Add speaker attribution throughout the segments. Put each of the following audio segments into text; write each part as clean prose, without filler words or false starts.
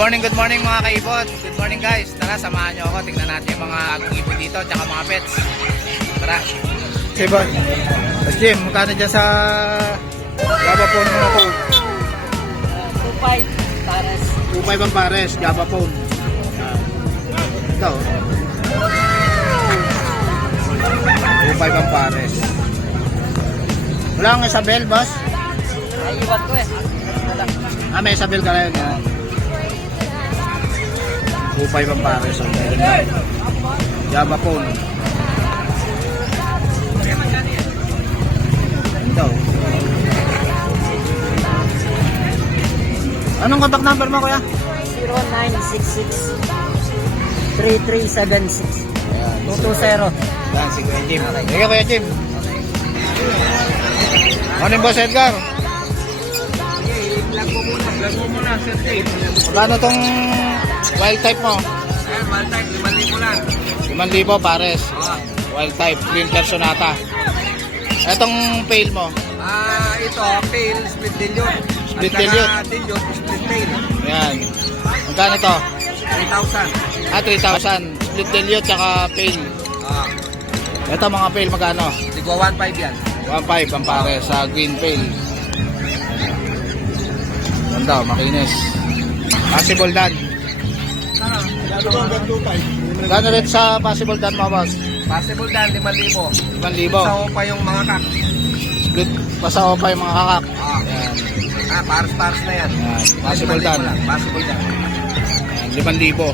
Speaker 1: Good morning mga kaibon. Good morning guys. Tara, samahan nyo ako. Tingnan natin yung mga agong ibon dito, tsaka mga pets. Tara. Okay ba? Mas Jim, magkano dyan sa Java phone mo na to?
Speaker 2: 2.5 pares.
Speaker 1: 2.5 ang pares, Java phone. Ito. 2.5 ang pares. Wala kang Isabel, boss?
Speaker 2: Ay, iwan ko eh.
Speaker 1: May Isabel ka rin. 2.5 ang pares. Java phone. Ito. Anong contact number mo, kuya?
Speaker 2: 0966 3376 220.
Speaker 1: Yan, si Kuya Jim. Sige, Kuya Jim. Ano yung boss Edgar?
Speaker 3: Vlog mo muna, Sir Dave.
Speaker 1: Magkano tong wild type mo?
Speaker 3: Ayan, one time, 5,000 lang.
Speaker 1: 5,000 pares. Wild type, green personata. Etong pale mo?
Speaker 3: Ito, pale, split dilute.
Speaker 1: Split
Speaker 3: At saka
Speaker 1: dilute.
Speaker 3: dilute, split tail.
Speaker 1: Yan. Magkano to?
Speaker 3: 3,000.
Speaker 1: 3,000. Split dilute tsaka pale. Ito mga pale magkano?
Speaker 3: Sigwa 1,500 yan.
Speaker 1: 1,500 ang pares sa green pale. Ganda, makinis. Possible dan. Gano rin sa possible dan mo, boss?
Speaker 3: Possible dan, 5,000.
Speaker 1: 5,000.
Speaker 3: Sa pa yung mga kak.
Speaker 1: Split, pasawa pa yung mga kakak. Yan.
Speaker 3: Pares-pares na yan.
Speaker 1: Yan. Possible dan.
Speaker 3: Possible dan.
Speaker 1: Yan, 5,000.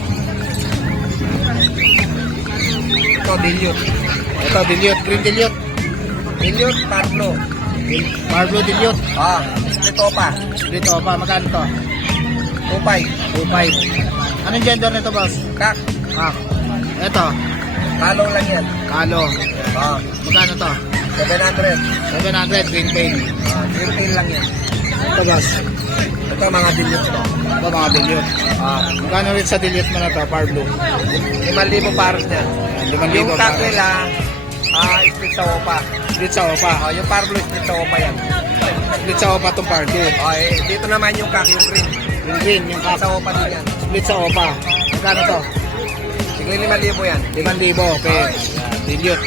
Speaker 3: Ito, dilute.
Speaker 1: Ito, dilute. Green dilute.
Speaker 3: Dilute, parlo.
Speaker 1: Marble dilute.
Speaker 3: Split opa.
Speaker 1: Dito pa, magkano to?
Speaker 3: 2,500.
Speaker 1: 2,500. Anong gender nito, boss?
Speaker 3: Kak.
Speaker 1: Ito,
Speaker 3: Kalong lang yan.
Speaker 1: kalo. Magkano to?
Speaker 3: 700.
Speaker 1: 700, green paint.
Speaker 3: Green tail lang yan.
Speaker 1: Ito, boss.
Speaker 3: Ito, mga dilute to.
Speaker 1: Ito, mga dilute. Magkano rin sa dilute mo na to, par blue?
Speaker 3: 5,000 pares niya.
Speaker 1: 5,000
Speaker 3: Yung
Speaker 1: pares.
Speaker 3: kak nila, split sa opa.
Speaker 1: Split sa opa.
Speaker 3: Yung parlo, split sa opa yan.
Speaker 1: Split sa opa itong par blue.
Speaker 3: Dito naman yung kak, yung green.
Speaker 1: Yung green, yung
Speaker 3: Split
Speaker 1: cap.
Speaker 3: sa opa din yan.
Speaker 1: Split sa opa. Magkano to?
Speaker 3: Sige, 5,000 yan.
Speaker 1: 5,000, okay. Yan, dilute.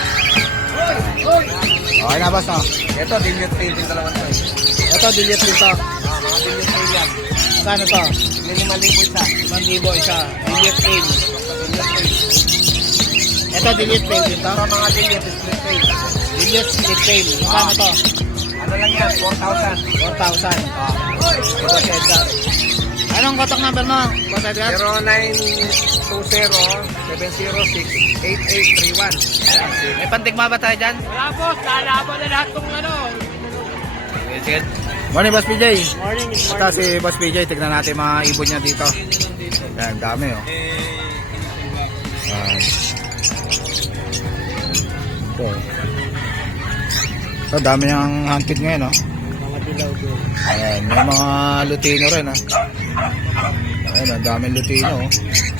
Speaker 1: Okay na, boss, no?
Speaker 3: Ito, dilute tail din dalawang to.
Speaker 1: Ito, dilute din to.
Speaker 3: Mga dilute tail yan.
Speaker 1: Magkano to?
Speaker 3: 5,000 isa.
Speaker 1: 5,000 isa. Dilute tail. Ito, delete tail din to.
Speaker 3: Ito, mga dilute split tail.
Speaker 1: Dilute split tail. Magkano to?
Speaker 3: Ano lang yan, 4,000.
Speaker 1: 4,000. Ito si Edgar. Anong contact number mo? Boss Edgar?
Speaker 3: 0920-706-8831.
Speaker 1: May pantigma ba tayo dyan?
Speaker 2: Wala boss, lalaban na lahat ng ano.
Speaker 1: Morning, Boss PJ.
Speaker 2: Morning,
Speaker 1: Ito si Boss PJ. Tignan natin mga ibon niya dito. Yan, dami oh. Ito. Ito, dami niyang hunted ngayon oh.
Speaker 2: Mga dilaw ko.
Speaker 1: Ayan, may mga Lutino rin ha. Ayan, ang daming Lutino oh.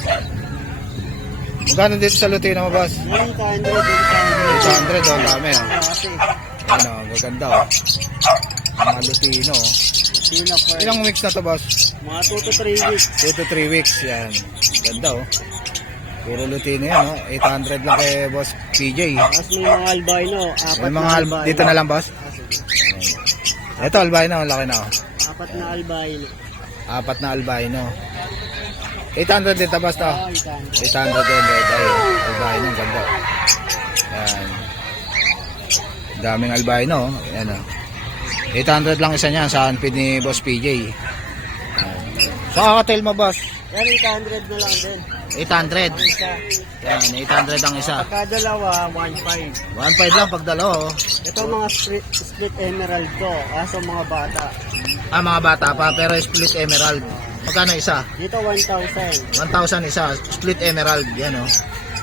Speaker 1: Magkano dito sa Lutino mo, boss?
Speaker 2: 900,
Speaker 1: 800 oh, ang dami oh.
Speaker 2: Kasi,
Speaker 1: Ayan oh, gaganda oh. Mga Lutino oh.
Speaker 2: sino for
Speaker 1: Ilang weeks na to, boss?
Speaker 2: mga 2 to 3 weeks.
Speaker 1: 2 to 3 weeks, yan. Ganda oh. Puro Lutino yan oh. 800 lang kay boss PJ.
Speaker 2: Tapos may mga albino,
Speaker 1: May mga dito na lang, boss? Ito, albino, laki na oh.
Speaker 2: 4 na albino.
Speaker 1: 4 na albino. 800 dito, boss to. 800 din, red eye. Albino, ang ganda. Yan. Daming albino, oh. Yan, oh. 800 lang isa niya sa unfeed ni Boss PJ. Yan. Sa kakatail mo, boss?
Speaker 2: Yan, 800 na lang din.
Speaker 1: 800.
Speaker 2: Ang isa.
Speaker 1: Yan, 800 ang isa.
Speaker 2: Pagka dalawa, 1.5.
Speaker 1: 1.5 lang pag dalawa, oh.
Speaker 2: Ito mga split emerald to. Kaso mga bata.
Speaker 1: Mga bata pa, pero split emerald. Magkano isa?
Speaker 2: Dito 1,000.
Speaker 1: 1,000 isa. Split emerald. Yan, oh.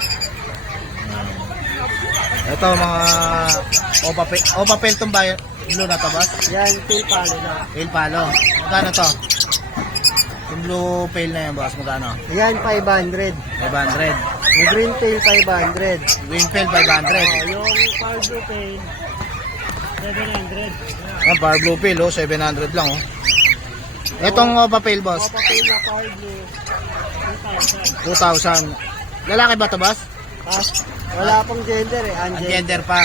Speaker 1: Ito, mga opapel itong bayan. Blue na to, boss?
Speaker 2: Yan, tail palo na.
Speaker 1: Pale palo. Magkano to? Yung blue pale na yan, boss. Magkano?
Speaker 2: Yan, 500.
Speaker 1: 500.
Speaker 2: Yung green tail, 500.
Speaker 1: Green pale, 500.
Speaker 2: Yung power blue tail, 700.
Speaker 1: Ang power blue pale, oh. 700 lang, oh. Etong Opa Pale, boss.
Speaker 2: Papapay na Power Blue. 2,000.
Speaker 1: 2,000. Lalaki ba to, boss?
Speaker 2: Wala pong gender eh.
Speaker 1: Ang
Speaker 2: Ungender.
Speaker 1: gender pa.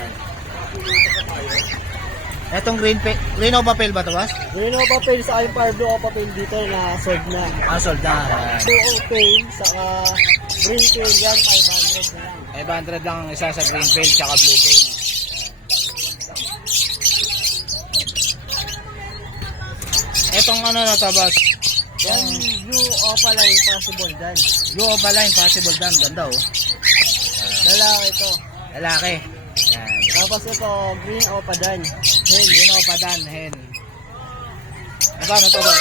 Speaker 1: Etong green Opa Pale ba to, boss?
Speaker 2: Green Opapay sa yung Power Blue Opapay dito na sold na.
Speaker 1: Sold na. Ayan.
Speaker 2: Blue Opapay saka green tail yan, 500 na lang.
Speaker 1: 500 lang ang isa sa green pale tsaka blue pale. Etong ano na to, boss?
Speaker 2: Yan, Blue Opaline possible dan.
Speaker 1: Blue Opaline, possible dan. Ganda, oh.
Speaker 2: Lalaki ito.
Speaker 1: Lalaki. Yan.
Speaker 2: Tapos ito, Green Opadan.
Speaker 1: Green Opa Dan, hen. Magkano to, boss?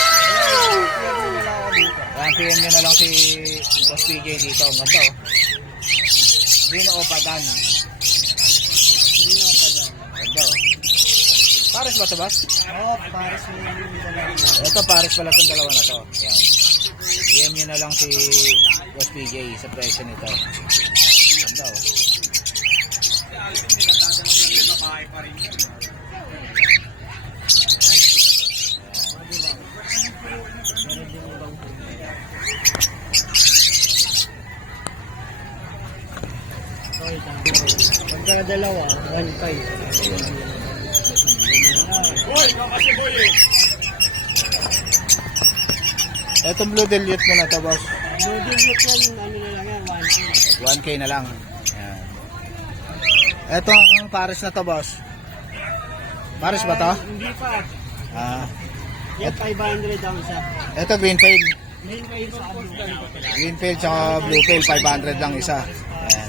Speaker 1: Yan, PM nyo na lang si Boss PJ dito. Ang ganda, oh. Green Opa Dan.
Speaker 2: Green Opadan.
Speaker 1: Ganda, oh. Pares ba to, boss?
Speaker 2: Oh, pares mo yung dalawa.
Speaker 1: Ito, pares pala itong dalawa na to. Yan. PM nyo na lang si Boss PJ sa presyo nito. Ganda, oh.
Speaker 2: Pagka dalawa, 1.5.
Speaker 1: Etong Blue Dilute mo na to, boss.
Speaker 2: Blue Dilute yan, ano na lang yan, 1K.
Speaker 1: 1K na lang. Yan. Etong pares na to, boss. Pares ba to?
Speaker 2: Hindi pa.
Speaker 1: Ah,
Speaker 2: Yan, 500 ang isa.
Speaker 1: eto green pale.
Speaker 2: Main kayo sa abos lang.
Speaker 1: Green pale tsaka blue pale, 500 lang isa. Ayan.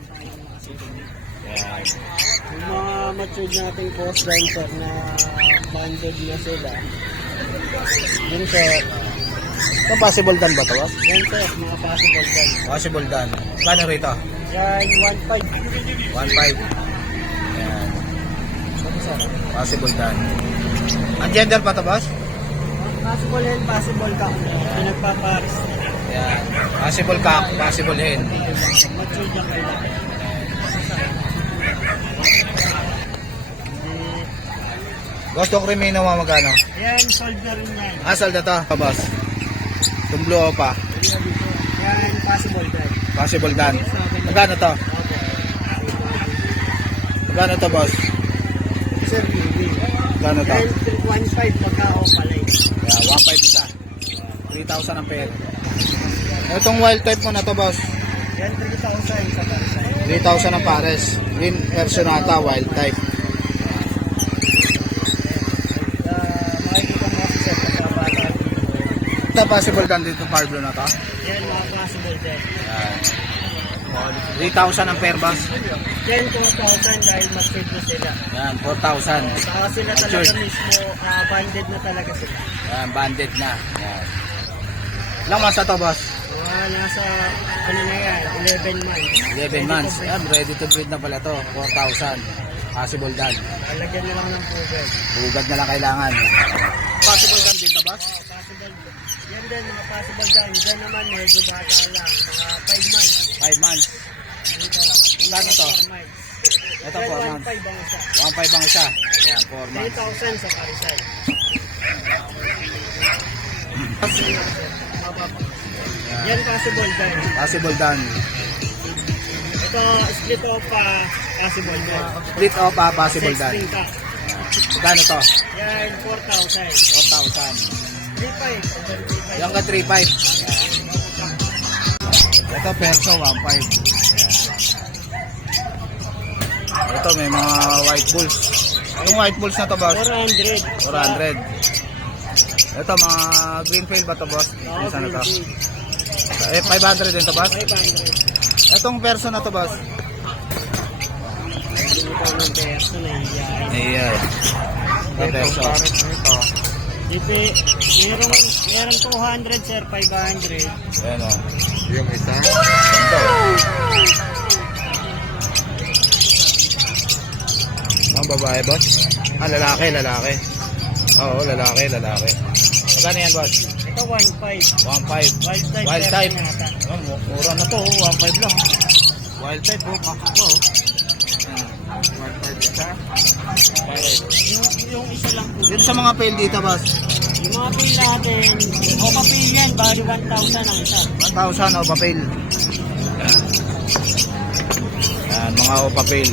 Speaker 1: Ayan.
Speaker 2: Yung mga matured nating post dancer na banded na sila. Yun sir.
Speaker 1: Ito possible dan ba to, boss?
Speaker 2: Yan sir, mga possible dan.
Speaker 1: Possible dan. Kano rito?
Speaker 2: Yan, 1.5.
Speaker 1: 1.5. Ayan. Possible dan. Ang gender pa to, boss?
Speaker 2: Possible yan, possible ka. Pinagpaparis.
Speaker 1: Ayan. Possible cock, possible hen.
Speaker 2: Matured yan kayo.
Speaker 1: Gusto Crimino mo magkano?
Speaker 2: Yan, sold na rin yan.
Speaker 1: Asal na to, boss. Itong blue Opa.
Speaker 2: Yan, possible dan.
Speaker 1: Possible dan. Magkano to? Magkano to, boss?
Speaker 2: Sir, baby.
Speaker 1: Magkano to?
Speaker 2: Yan, 1.5 pagka-o palay.
Speaker 1: Yeah, 1.5 isa. 3,000 ang pair. Itong wild type mo na to, boss.
Speaker 2: Yan, 3,000 sa parisay.
Speaker 1: 3,000 ang pares. Green Personata, wild type.
Speaker 2: Makikita mo kasi sir, pagkabata.
Speaker 1: Ito possible dan dito, Parblo na to.
Speaker 2: Yan, mga possible din.
Speaker 1: 3,000 ang pair, boss.
Speaker 2: Yan, 2,000 dahil matured na sila.
Speaker 1: Yan, 4,000.
Speaker 2: Saka sila talaga
Speaker 1: Matured.
Speaker 2: mismo, banded na talaga sila.
Speaker 1: Yan, banded na. Yan. Ilang months na to, boss?
Speaker 2: Mga nasa, ano na yan, 11 months.
Speaker 1: 11 months. Yan, ready to breed na pala to. 4,000. Possible dan.
Speaker 2: Lagyan na lang ng pugal.
Speaker 1: Bugad na lang kailangan. Possible dan dito, boss?
Speaker 2: Possible. Yan din, mga possible dyan. Yan naman, medyo bata lang. Mga 5 months.
Speaker 1: 5 months.
Speaker 2: Dito lang.
Speaker 1: Magkano to?
Speaker 2: 4 months.
Speaker 1: Ito,
Speaker 2: Yan,
Speaker 1: 4 months.
Speaker 2: 1.5 ang isa.
Speaker 1: 1.5 ang isa. Yan, 4 months.
Speaker 2: 3,000 sa parisay. Yan, possible dyan.
Speaker 1: Possible dan.
Speaker 2: Ito, split off possible dyan.
Speaker 1: Split off, possible dan.
Speaker 2: Sexting ka.
Speaker 1: Magkano to?
Speaker 2: Yan, 4,000.
Speaker 1: 4,000.
Speaker 2: 3,500.
Speaker 1: Yung ka 3.5. Ito perso 1.5. Ito may mga white bulls. Yung white bulls na to, boss?
Speaker 2: 400.
Speaker 1: 400. Ito mga green pail ba to, boss?
Speaker 2: Oo,
Speaker 1: Isa na to.
Speaker 2: green
Speaker 1: Eh, 500 din to, boss?
Speaker 2: 500.
Speaker 1: Itong perso na to, boss?
Speaker 2: Ito ng perso na iyan.
Speaker 1: Ayan. Ito perso.
Speaker 2: Merong 200 sir, 500.
Speaker 1: Ayan o.
Speaker 3: Yung isa?
Speaker 1: Ganda o. Ang babae, boss? Ah, lalaki, lalaki. Oo, lalaki, lalaki. Magkano yan, boss?
Speaker 2: Ito 1.5.
Speaker 1: 1.5.
Speaker 2: Wild type.
Speaker 1: Wild type.
Speaker 2: yata.
Speaker 1: Oh, mura na to, 1.5 lang. Wild type, oh, kakak ko.
Speaker 3: 1.5 isa?
Speaker 2: Yung isa lang po.
Speaker 1: Dito sa mga pail dito, boss.
Speaker 2: Yung mga pin natin, Opa pin yan, bali 1,000 ang isa.
Speaker 1: 1,000 o papel. Yan, mga o papel.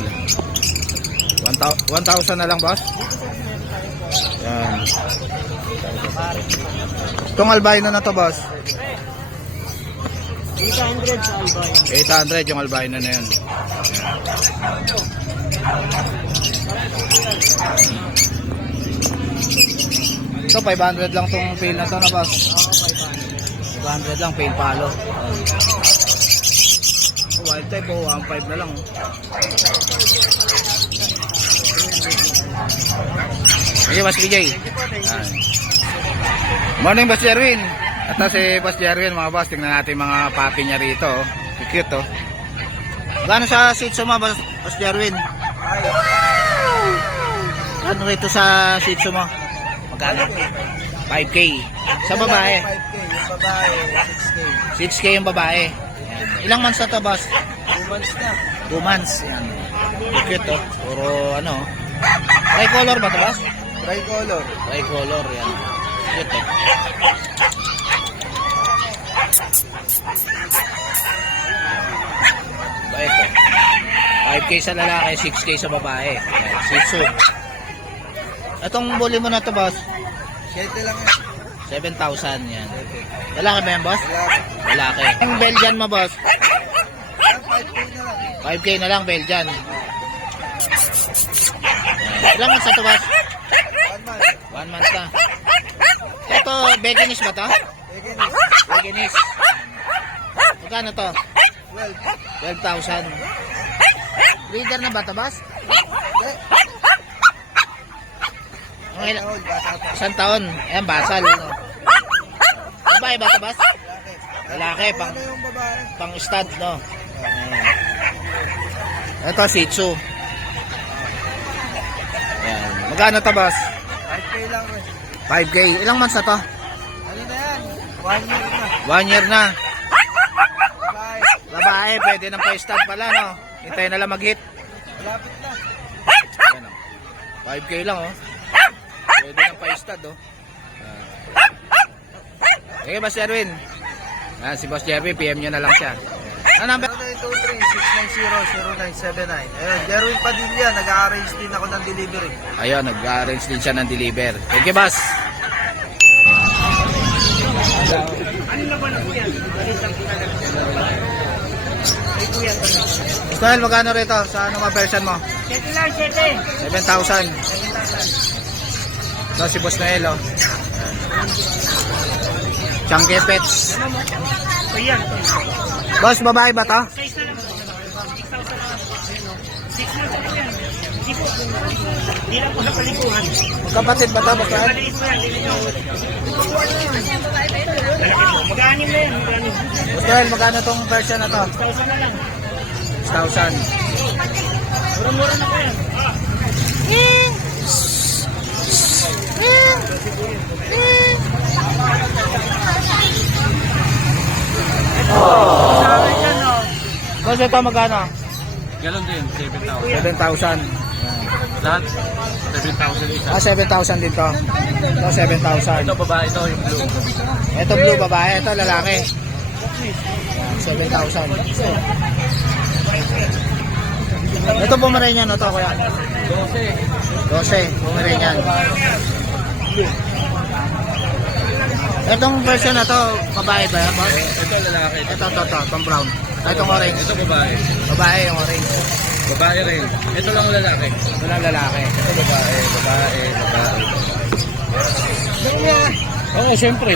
Speaker 1: 1,000 na lang, boss. Yan. Itong albino na to, boss.
Speaker 2: 800 sa albay.
Speaker 1: 800 yung albino na yun. Ito, 500 lang tong pail na to na, boss. 500 lang, pail palo. Wild type, 1.5 na lang. Okay, Boss PJ. Yan. Morning, Boss Jerwin. Ito si Boss Jerwin, mga boss. Tingnan natin mga papi niya rito. Cute, oh. Gano'n sa Shih Tzu mo, Boss Jerwin? Ano rito sa Shih Tzu mo? Magkano? 5K. Sa babae?
Speaker 3: 5K. Yung babae, 6K.
Speaker 1: 6K yung babae. Yan. Ilang months na to, boss?
Speaker 3: 2 months na.
Speaker 1: 2 months. Yan. Cute, oh. Puro ano. Tricolor ba to, boss?
Speaker 3: Tricolor.
Speaker 1: Tricolor, yan. Cute, oh. Bait, oh. 5K sa lalaki, 6K sa babae. Yan. Shih Tzu. Itong bully mo na to, boss?
Speaker 3: 7 lang yan.
Speaker 1: 7,000 yan. Lalaki ba yan, boss?
Speaker 3: Wala.
Speaker 1: Lalaki. Yung Belgian mo, boss?
Speaker 3: 5K na lang.
Speaker 1: 5K na lang, Belgian. Ilang months na to, boss?
Speaker 3: 1 month.
Speaker 1: 1 month na. Ito, Beginis ba to?
Speaker 3: Beginis.
Speaker 1: Beginis. Magkano to?
Speaker 3: 12.
Speaker 1: 12,000. Breeder na ba to, boss? Okay, isang taon. Ayan, basal. Babae ba ito, boss? Lalaki, pang,
Speaker 3: Ano yung babae?
Speaker 1: pang stud, no? Ayan. Ito, Shih Tzu. Ayan. Magkano to, boss?
Speaker 3: 5K lang eh.
Speaker 1: 5K. Ilang months na to?
Speaker 3: Ano na yan? 1 year na.
Speaker 1: 1 year na.
Speaker 3: Babae.
Speaker 1: Babae, pwede nang pa-stud pala, no? Hintayin na lang mag-hit.
Speaker 3: Malapit na.
Speaker 1: Ayan, oh. 5K lang, oh. Pwede nang pa-stud, oh. Okay, Boss Jerwin. Yan, si Boss Jerwin, PM nyo na lang siya. Ano number?
Speaker 3: 0923-690-0979. Ayun, Jerwin Padilla, nag-arrange din ako ng delivery.
Speaker 1: Ayun, nag-arrange din siya ng deliver. Thank you, boss. Style, magkano rito? Sa ano mga version mo?
Speaker 2: 7 lang, 7.
Speaker 1: 7,000. Ito si Boss Noel, oh. Chunky Pets.
Speaker 2: O yan.
Speaker 1: Boss, babae ba to?
Speaker 2: 6 na lang. 6 na lang yan. Hindi po. Hindi lang po sa paliguan.
Speaker 1: Magkapatid ba to, Boss Noel?
Speaker 2: Maliit po yan. Mag-aanim na yan.
Speaker 1: Boss Noel, magkano tong version na to?
Speaker 2: 1,000 na lang.
Speaker 1: 6,000.
Speaker 2: Mura-mura na po yan. Sabi dyan, no?
Speaker 1: Boss, ito magkano?
Speaker 3: Galon din,
Speaker 1: 7,000.
Speaker 3: 7,000. Lahat, 7,000 isa.
Speaker 1: 7,000 din to. Ito, 7,000.
Speaker 3: Babae ito, yung blue.
Speaker 1: Ito blue, babae. Ito lalaki. 7,000. Ito Pomeranian na to, kuya. 12. Pomeranian. Itong version na to, babae ba yan, boss?
Speaker 3: Ito lalaki.
Speaker 1: Ito, itong brown. Itong orange.
Speaker 3: Ito babae.
Speaker 1: Babae yung orange.
Speaker 3: Babae rin. Ito lang lalaki.
Speaker 1: Ito lang lalaki.
Speaker 3: Ito babae. Oo, siyempre.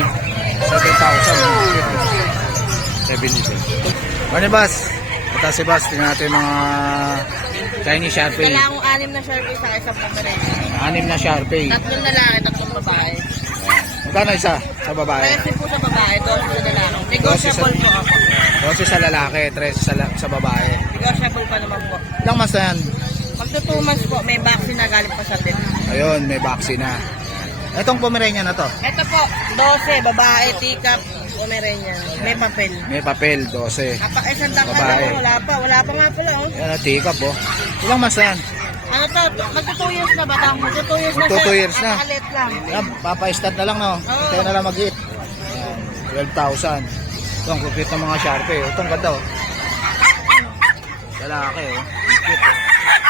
Speaker 1: 7,000.
Speaker 3: 70.
Speaker 1: Morning, boss. Ito si boss. Tingnan natin yung mga Chinese Sharpei.
Speaker 4: Kailangan ko 6 na Sharpei sa isang Pomeranian.
Speaker 1: 6 na Sharpei.
Speaker 4: 3 lalaki, 3 babae.
Speaker 1: Magkano isa sa babae?
Speaker 4: 13 po sa babae, 12 sa lalaki. Negotiable po ako.
Speaker 1: 12 sa lalaki, 13 sa babae.
Speaker 4: Negotiable pa naman po.
Speaker 1: Ilang months na yan?
Speaker 4: Pagka 2 months po, may vaccine na galing pa sa vet.
Speaker 1: Ayun, may vaccine na. Itong Pomeranian na to.
Speaker 4: Ito po, 12, babae, teacup, Pomeranian. May papel.
Speaker 1: May papel, 12.
Speaker 4: Isang tangka
Speaker 1: Babae.
Speaker 4: na po, wala pa nga pala. Oh.
Speaker 1: Yan, tikap, oh. Ilang months na yan?
Speaker 4: Ano to? Magto 2 years na ba? Magto 2 years na
Speaker 1: Magto 2 years na.
Speaker 4: Napakalit lang.
Speaker 1: Yan, papa-stud na lang, no? Ito na lang mag-hit. 12,000. Ito, ang kupit ng mga Sharpie. Ito, ang ganda, oh. Lalaki, oh. Kupit, oh.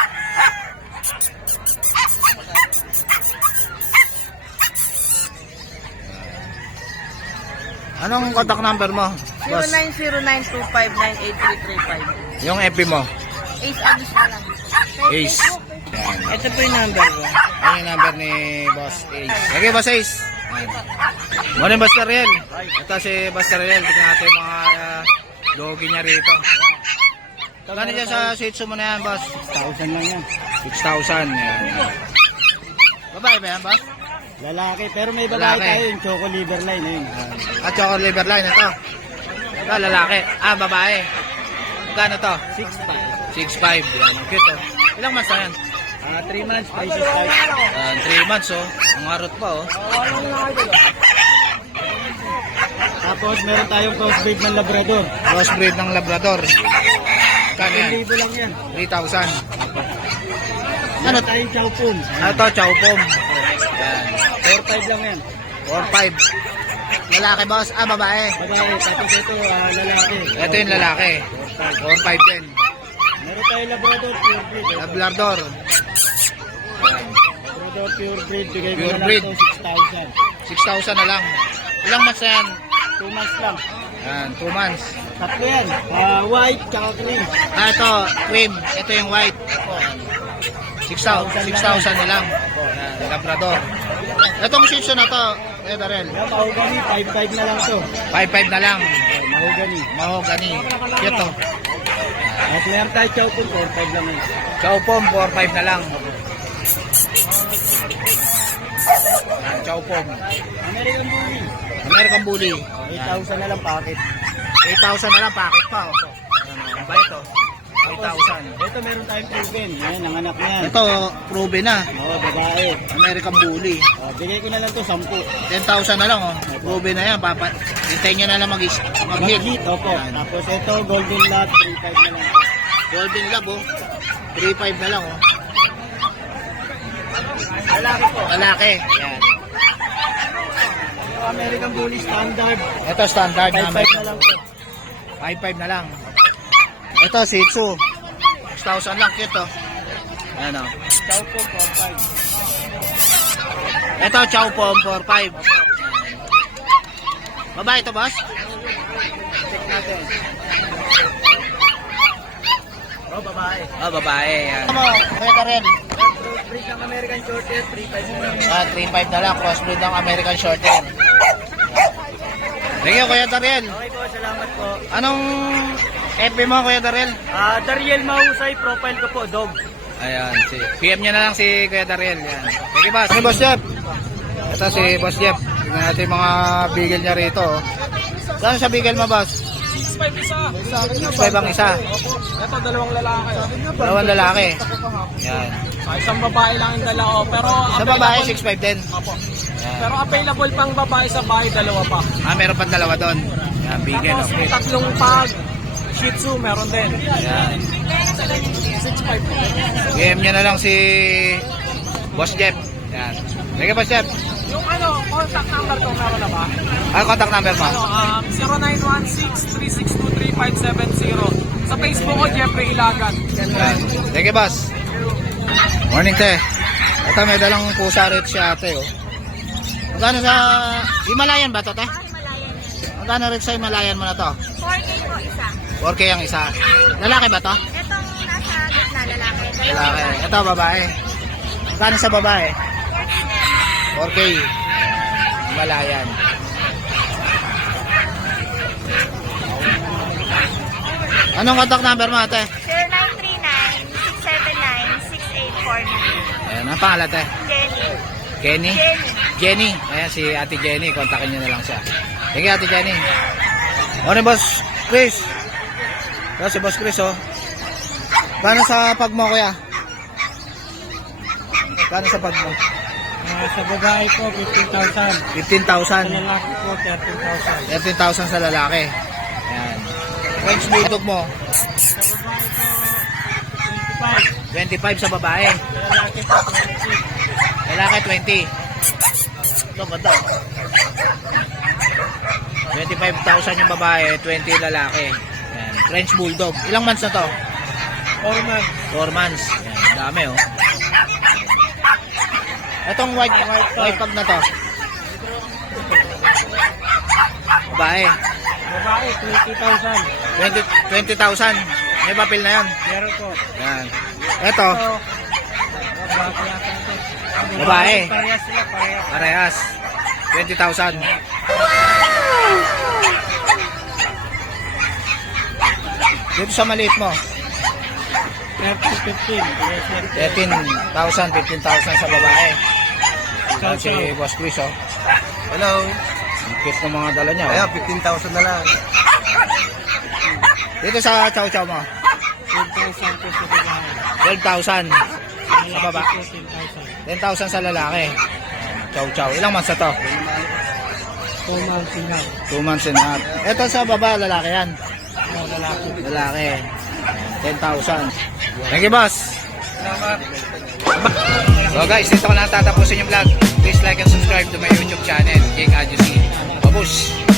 Speaker 1: Anong contact number mo, boss?
Speaker 4: 090925983335.
Speaker 1: Yung FB mo?
Speaker 4: Ace Anis na lang.
Speaker 1: Ace. Yan.
Speaker 4: Ito po yung number ko.
Speaker 1: Yan yung number ni Boss Ace. Okay, Boss Ace. Morning, Boss Ariel. Ito si Boss Ariel. Tignan natin yung mga doggy niya rito. Kano dyan sa Shih Tzu mo na yan, Boss?
Speaker 2: 6,000 lang yan.
Speaker 1: 6,000. Yan. Babae ba yan, Boss?
Speaker 2: Lalaki, pero may babae
Speaker 1: Lalaki.
Speaker 2: tayo yung Choco Liver Line eh.
Speaker 1: At Choco Liver Line, ito. Ito, lalaki. Ah, babae. Magkano to?
Speaker 2: 6,500.
Speaker 1: 6,500. Yan, ang cute, oh. Ilang months na yan?
Speaker 2: 3 months, prices 5.
Speaker 1: 3 months, oh. Ang harot pa, oh.
Speaker 2: Tapos meron tayong crossbreed ng Labrador.
Speaker 1: Crossbreed ng Labrador. Kano yan?
Speaker 2: 1,000 lang yan.
Speaker 1: 3,000.
Speaker 2: Meron tayong Chow Pum.
Speaker 1: Ano to? Chow Pom. Yan.
Speaker 2: 4,500 lang yan.
Speaker 1: 4,500. Lalaki, boss? Ah, babae.
Speaker 2: Babae, tapos ito lalaki.
Speaker 1: Ito yung lalaki. 4,500 din.
Speaker 2: Meron tayong Labrador Pure Breed.
Speaker 1: Labrador.
Speaker 2: Labrador Pure Breed, bigay ko
Speaker 1: Pure
Speaker 2: na lang
Speaker 1: breed.
Speaker 2: ito 6,000.
Speaker 1: 6,000 na lang. Ilang months na yan?
Speaker 2: 2 months lang.
Speaker 1: Yan, 2 months.
Speaker 2: Tatlo yan. White, tsaka cream.
Speaker 1: Ah, ito, cream. Ito yung white. 6,000 na lang. Yan, Labrador. Itong Shih Tzu na to, Darrell.
Speaker 2: Yan, mahogany, 5,500 na lang to.
Speaker 1: 5,500 na lang.
Speaker 2: Mahogany.
Speaker 1: Mahogany. Cute, oh.
Speaker 2: At meron tayo Chow Pum, 4,500 lang yan.
Speaker 1: Chow Pom, 4,500 na lang. Yan, Chow Pom.
Speaker 2: American Bully.
Speaker 1: American Bully.
Speaker 2: 8,000 na lang packet.
Speaker 1: 8,000 na lang, packet pa, oh. Ang bait, oh. 8,000.
Speaker 2: Ito meron tayong proven. Yan, ang anak niyan.
Speaker 1: Ito, proven na.
Speaker 2: Oo, babae.
Speaker 1: American Bully.
Speaker 2: Bigay ko na lang to 10.
Speaker 1: 10,000 na lang, oh. Proven na yan. Hintayin nyo na lang mag-hit.
Speaker 2: Mag-hit, opo.
Speaker 1: Yan.
Speaker 2: Tapos ito, Golden Lot, 3,500 na lang to.
Speaker 1: Golden Lab, oh. 3,500 na lang, oh.
Speaker 2: Lalaki po.
Speaker 1: Lalaki. Yan.
Speaker 2: Ito, American Bully Standard.
Speaker 1: Ito, standard na
Speaker 2: 5,500 na lang to.
Speaker 1: 5,500 na lang. Ito, Shih Tzu. 6,000 lang, cute, oh. Yan, oh.
Speaker 2: Chow Pum, 4,500.
Speaker 1: Ito, Chow Pom, 4,500. Babae ito, boss?
Speaker 2: Check natin. Oh, babae.
Speaker 1: Oh, babae. Yan. Ano mo, Kuya Darrell?
Speaker 2: Breed ng American Shorthair, 3,500 na lang.
Speaker 1: 3,500 na lang. Crossbreed ng American Shorthair. Thank you, Kuya Darrell.
Speaker 2: Okay po, salamat po.
Speaker 1: Anong FB mo, Kuya Darrell?
Speaker 2: Dariel Mahusay, profile ko po, dog.
Speaker 1: Ayan, PM niya na lang si Kuya Darrell. Yan. Thank you, boss. Ano, Boss Jeff? Ito si Boss Jeff. Tingnan natin yung mga bigel niya rito. Oh. Saan sa bigel mo, boss?
Speaker 2: 6,500 isa.
Speaker 1: 6,500 ang isa.
Speaker 2: Ito, dalawang lalaki.
Speaker 1: Dalawang lalaki. Yan.
Speaker 2: Isang babae lang yung dalawa. Pero
Speaker 1: Sa babae, 6,500 din.
Speaker 2: Opo.
Speaker 1: Yan.
Speaker 2: Pero available pang babae sa bahay, dalawa pa.
Speaker 1: Ah, meron pa dalawa doon. Yan, bigel.
Speaker 2: Tapos may
Speaker 1: Okay.
Speaker 2: tatlong pag Shih Tzu, meron din.
Speaker 1: Yan.
Speaker 2: 6,500.
Speaker 1: PM niya na lang si Boss Jeff. Yan. Thank you, Boss Jeff.
Speaker 2: Yung contact number ko meron na ba?
Speaker 1: Ano contact number mo?
Speaker 2: 0916-362-3570. Sa Facebook ko, Jeffrey Ilagan.
Speaker 1: Yan. Thank you, boss. Morning, te. Ito, may dalang pusa rin siya, ate, oh. Magkano sa... Himalayan ba to, te? Magkano rin sa Himalayan mo na to?
Speaker 5: 4K po isa.
Speaker 1: 4K ang isa. Lalaki ba to?
Speaker 5: Itong nasa gitna lalaki.
Speaker 1: Lalaki. Ito, babae. Magkano sa babae? 4K. Himalayan. Anong contact number mo, ate?
Speaker 5: 0939-679-6849.
Speaker 1: Ayan, ang pangalan, te?
Speaker 5: Jenny.
Speaker 1: Kenny?
Speaker 5: Jenny.
Speaker 1: Jenny. Ayan, si Ate Jenny. Kontakin nyo na lang siya. Thank you, Ate Jenny. Morning, Boss Chris. Ito si Boss Chris, oh. Paano sa pag mo, kuya? Paano sa pag mo?
Speaker 2: Sa babae ko, 15,000.
Speaker 1: 15,000.
Speaker 2: lalaki ko, 13,000.
Speaker 1: 13,000 sa lalaki. Ayan. French Bulldog mo?
Speaker 2: Sa babae ko, 25.
Speaker 1: 25 sa babae.
Speaker 2: Lalaki po, 20.
Speaker 1: Lalaki 20. Ito ganda. 25,000 yung babae, 20 lalaki. Yan. French Bulldog. Ilang months na to?
Speaker 2: 4 months.
Speaker 1: 4 months. Yan. Dami oh. Itong white pug na to. Babae.
Speaker 2: Babae, 20,000.
Speaker 1: 20,000. May papel na yan.
Speaker 2: Meron po.
Speaker 1: Yan. Ito,
Speaker 2: Ito, babae yata ito.
Speaker 1: Babae.
Speaker 2: Parehas sila, parehas.
Speaker 1: parehas. 20,000. Dito sa maliit mo,
Speaker 2: 13, 15. Parehas lang.
Speaker 1: 13,000, 15,000 sa babae. Yan si Boss Chris, oh.
Speaker 3: Hello.
Speaker 1: Ang cute ng mga dala niya,
Speaker 3: Ayan,
Speaker 1: oh.
Speaker 3: 15,000 na lang.
Speaker 1: Dito sa chow chow mo,
Speaker 2: 10,000 po sa babae.
Speaker 1: 12,000 sa baba,
Speaker 2: 10,000.
Speaker 1: 10,000 sa lalaki. Chow chow. Ilang months na to?
Speaker 2: 2 months na.
Speaker 1: 2 months and a half. Ito sa baba, lalaki yan.
Speaker 2: Lalaki.
Speaker 1: Lalaki. 10,000. Thank you, boss. So guys, dito ko na tatapusin yung vlog. Please like and subscribe to my YouTube channel, King Adjusi. Babush!